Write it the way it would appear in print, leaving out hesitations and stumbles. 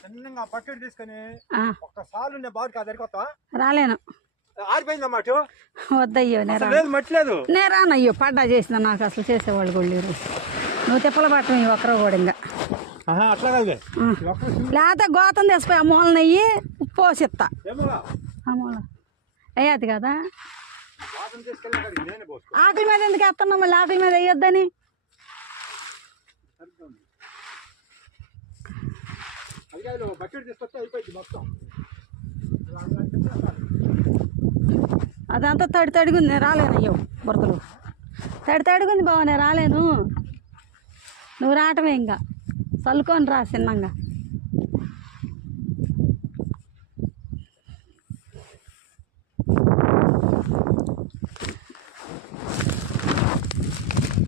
చిన్నగా పక్కన తీసుకొని ఒక్కసారి బాగా సరికొత్తా రాలేను. ఆరిపోయిందన్నమాట. వద్దయ్యో మట్లేదు. నేను రానయ్యో, పడ్డా చేసిన నాకు అసలు చేసేవాళ్ళు కూడా లేరు. నువ్వు తిప్పలు పట్టడం ఈ ఒక్కరో కూడా ఇంకా అట్లా కాదు. లేకపోతే గోతం తెసిపోయి ఆ మూల నెయ్యి పోసిస్తా. ఆ మూల అయ్యాది కదా. ఆకలి మీద ఎందుకు వేస్తున్నావు మళ్ళీ? ఆకలి మీద వేయొద్దని. అదంతా తడి తడిగుంది, నేను రాలేను. అయ్యో బురదలు తడి తడిగుంది బావ, నేను రాలేను. నువ్వు రావటమే ఇంకా చల్లుకొని రా చిన్నంగా.